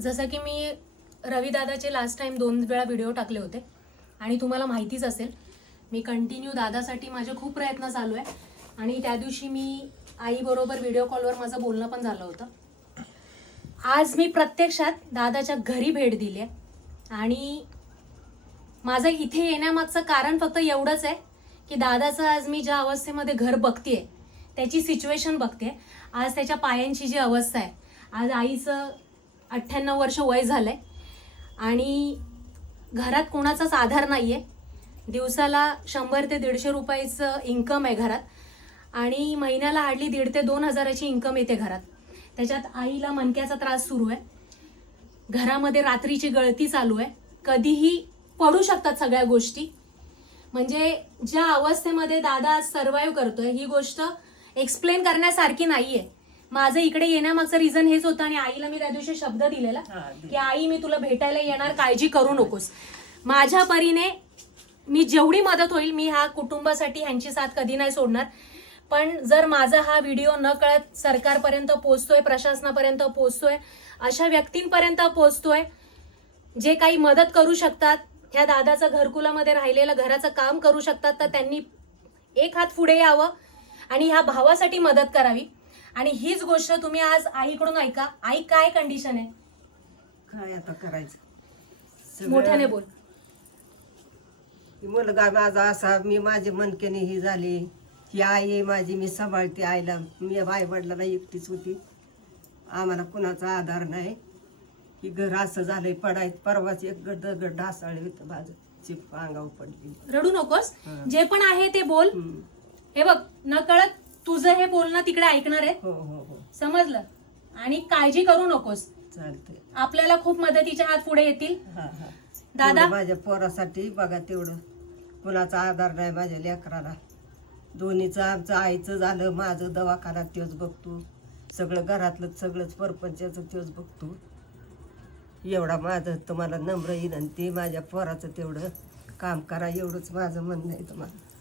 जसं की मी रविदादाचे last time 2 वेळा व्हिडिओ टाकले होते आणि तुम्हाला माहितीच असेल मी कंटिन्यू दादासाठी माझे खूप प्रयत्न चालू आहे आणि त्या दिवशी मी आईबरोबर व्हिडिओ कॉलवर माझं बोलणं पण झालं होतं. आज मी प्रत्यक्षात दादाच्या घरी भेट दिली आहे आणि माझं इथे येण्यामागचं कारण फक्त एवढंच आहे की दादाचं आज मी ज्या अवस्थेमध्ये घर बघतेय त्याची सिच्युएशन बघते. आज त्याच्या पायांची जी अवस्था आहे, आज आईचं 98 वर्ष वय झालंय आणि घरात कोणाचाच आधार नाहीये. दिवसाला 100 ते 150 रुपयाचं इन्कम आहे घरात आणि महिन्याला हार्डली 1,500 ते 2,000ची इन्कम येते घरात. त्याच्यात आईला मणक्याचा त्रास सुरू आहे, घरामध्ये रात्रीची गळती चालू आहे, कधीही पडू शकतात सगळ्या गोष्टी. म्हणजे ज्या अवस्थेमध्ये दादा आज सर्व्हाइव्ह करतोय ही गोष्ट एक्सप्लेन करण्यासारखी नाहीये. माझं इकडे येण्यामागचं रिझन हेच होतं आणि आईला मी त्या दिवशी शब्द दिलेला की आई मी तुला भेटायला येणार, काळजी करू नकोस. माझ्या परीने मी जेवढी मदत होईल मी ह्या कुटुंबासाठी ह्यांची साथ कधी नाही सोडणार. पण जर माझा हा व्हिडिओ न कळत सरकारपर्यंत पोहोचतोय, प्रशासनापर्यंत पोहोचतोय, अशा व्यक्तींपर्यंत पोहोचतोय जे काही मदत करू शकतात, ह्या दादाचं घरकुलामध्ये राहिलेलं घराचं काम करू शकतात, तर त्यांनी एक हात पुढे यावं आणि ह्या भावासाठी मदत करावी. आणि हीच गोष्ट तुम्ही आज आईकडून ऐका. आई काय कंडिशन आहे, काय आता करायचं? मोठ्याने बोल. मुलगा माझा असा, मी माझी मनकेने ही झाली, ही आई आहे माझी, मी सांभाळते आईला. मी आई वडिलांना एकटीच होती, आम्हाला कुणाचा आधार नाही. ही घर असं झालंय पडायचं. परवाच एक दगड ढासाळले होतं माझं, चिप अंगावर पडली. रडू नकोस, जे पण आहे ते बोल. हे बघ, न कळत तुझं हे बोलणं तिकडे ऐकणार आहे, हो हो हो, समजलं? आणि काळजी करू नकोस, चालतंय. आपल्याला खूप मदतीचे हात पुढे येतील. हा हा, दादा माझ्या पोरासाठी बघा तेवढं. कुणाचा आधार नाही माझ्या लेकराला. दोन्हीचं आमचं आईचं झालं, माझं दवाखान्यात तोच बघतो, सगळं घरातलं सगळंच परपंचाचं तोच बघतो. एवढा माझं तुम्हाला नम्र विनंती, माझ्या पोराचं तेवढं काम करा, एवढंच माझं म्हणणं आहे तुम्हाला.